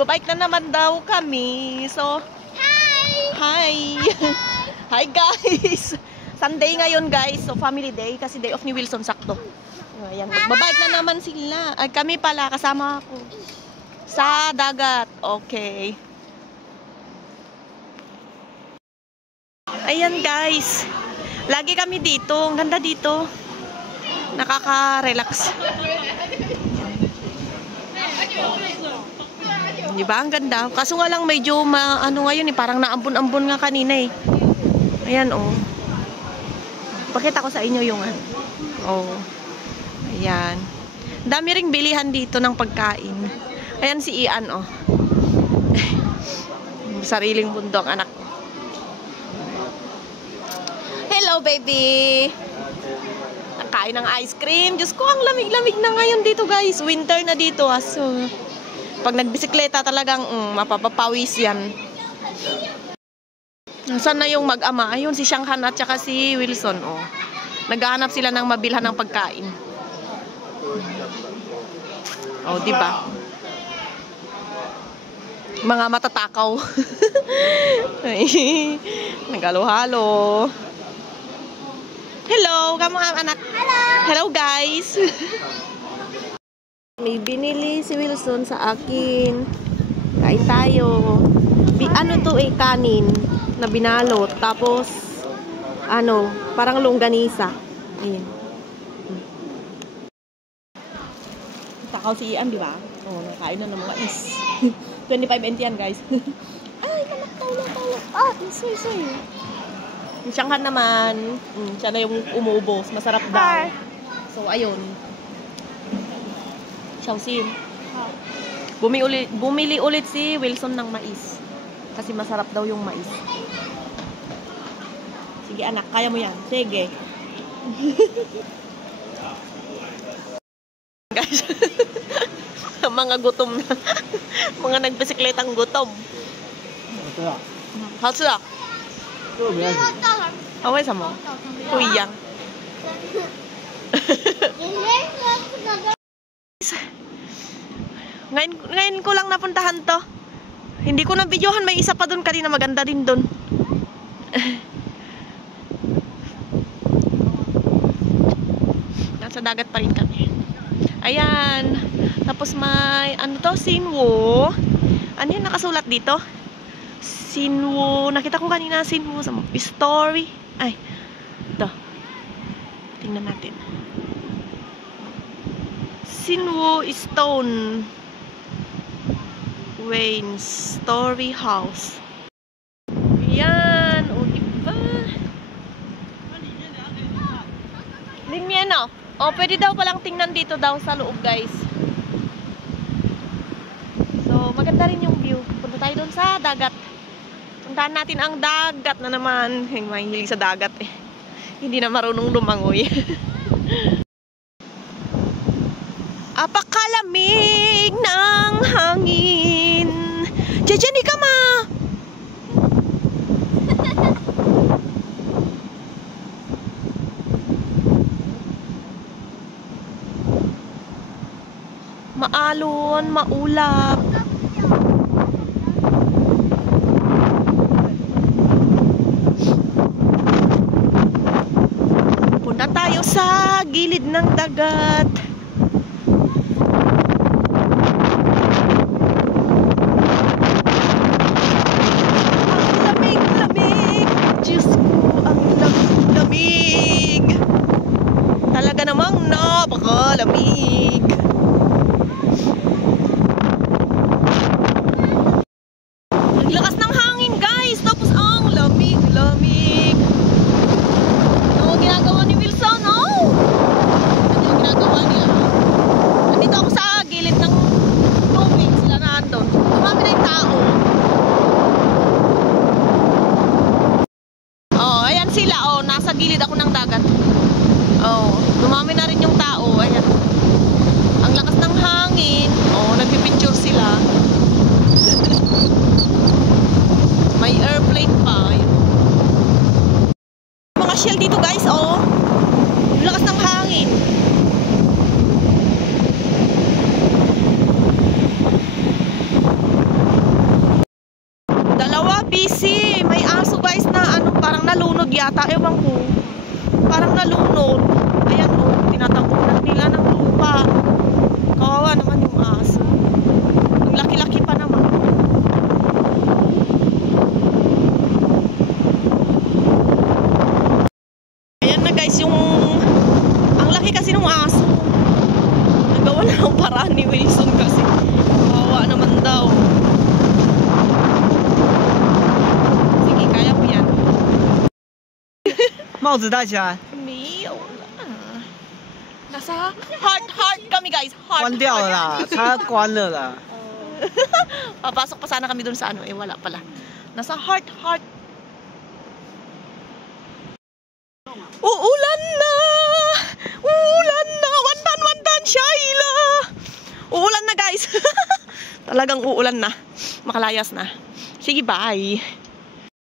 Magbabike na naman daw kami. So, hi! Hi guys! Sunday ngayon guys. So, family day. Kasi day off ni Wilson sakto. Ayan, magbabike na naman sila. Ay, kami pala, kasama ako. Sa dagat. Okay. Ayan guys. Lagi kami dito. Ang ganda dito. Nakaka-relax. Diba? Ang ganda. Kaso nga lang medyo ano ngayon eh. Parang naambon-ambon nga kanina eh. Ayan oh. Pakita ko sa inyo yung ano. Oh. Ayan. Dami ring bilihan dito ng pagkain. Ayan si Ian oh. Sariling bundok anak ko. Hello baby. Nakain ng ice cream. Diyos ko, ang lamig-lamig na ngayon dito guys. Winter na dito. So, pag nagbisikleta talagang mapapapawis yan. Nasaan na yung mag-ama? Ayun, si Shanghan at saka si Wilson. Oh. Naghahanap sila ng mabilhan ng pagkain. Oh, diba? Mga matatakaw. Nagalo-halo. Hello, kamu anak. Hello. Hello guys. May binili si Wilson sa akin. Kain tayo. Ano to eh, kanin na binalot. Tapos, ano, parang longganisa. Ayan. Takaw si Ian, di ba? Oh, nakain na ng mais. 25 NT yan, guys. Ay, nanak, tawag. Ah, sorry. Yung Shanghan naman, siya na yung umuubos. Masarap daw. So, ayun. Xiaoxin. Bumili ulit si Wilson ng mais. Kasi masarap daw yung mais. Sige anak, kaya mo yan. Sige. Guys, mga gutom na. Mga nagbisikletang gutom. Hatsuda. 啊，为什么？不一样。Ngayon ko lang napuntahan to. Hindi ko na videohan, may isa pa doon kanina, maganda din doon. Nasa dagat pa rin kami. Ayan. Tapos may ano to, Sinwo. Ano yun nakasulat dito? Sinwo. Nakita ko kanina Sinwo sa story. Ay. Ito. Tingnan natin. Sinwo Stone Wayne Story House. Yan. O, diba? Limieno. O, pwede daw palang tingnan dito daw sa loob, guys. So, maganda rin yung view. Punta tayo doon sa dagat. Puntahan natin ang dagat na naman. May hilig sa dagat eh. Hindi na marunong lumangoy. Apakalamig ng hangin. Jejeni ka ma! Maalon, maulap. Punta tayo sa gilid ng dagat. Talaga namang napakalamig. Ang lakas ng hangin, guys. Tapos ang lamig. Ano ginagawa ni Wilson? Oh! Ano yung ginagawa niya? Nandito ako sa gilid ng tubig. Sila na andun. Tumami na yung tao. Oh, ayan sila. Oh, nasa gilid ako ng dagat. Oh, dumami na rin yung tao. Ayan. Ang lakas ng hangin. Oh, nagpipicture sila. May airplane pa. Ayan. Mga shell dito, guys. Oh. Ang lakas ng hangin. nalunod yata. Ewan ko. Parang nalunod. Ayan o. Tinatabunan nila ng lupa. Kawawa naman yung aso. Ang laki-laki pa naman. Ayan na guys, yung ang laki kasi ng aso. Nagawa na ng paraan ni Wilson kasi. Kawawa naman daw. Sige, kaya mo yan. 帽子戴起来， 没有啦。Nasa heart kami guys. Heart, 关掉了啦，它关了啦。 Papasok pa sana kami dun sa ano. Eh, wala pala. Nasa heart. Uulan na! Uulan na! Wantan, Shaila! Uulan na guys. Talagang uulan na. Makalayas na. Sige, bye.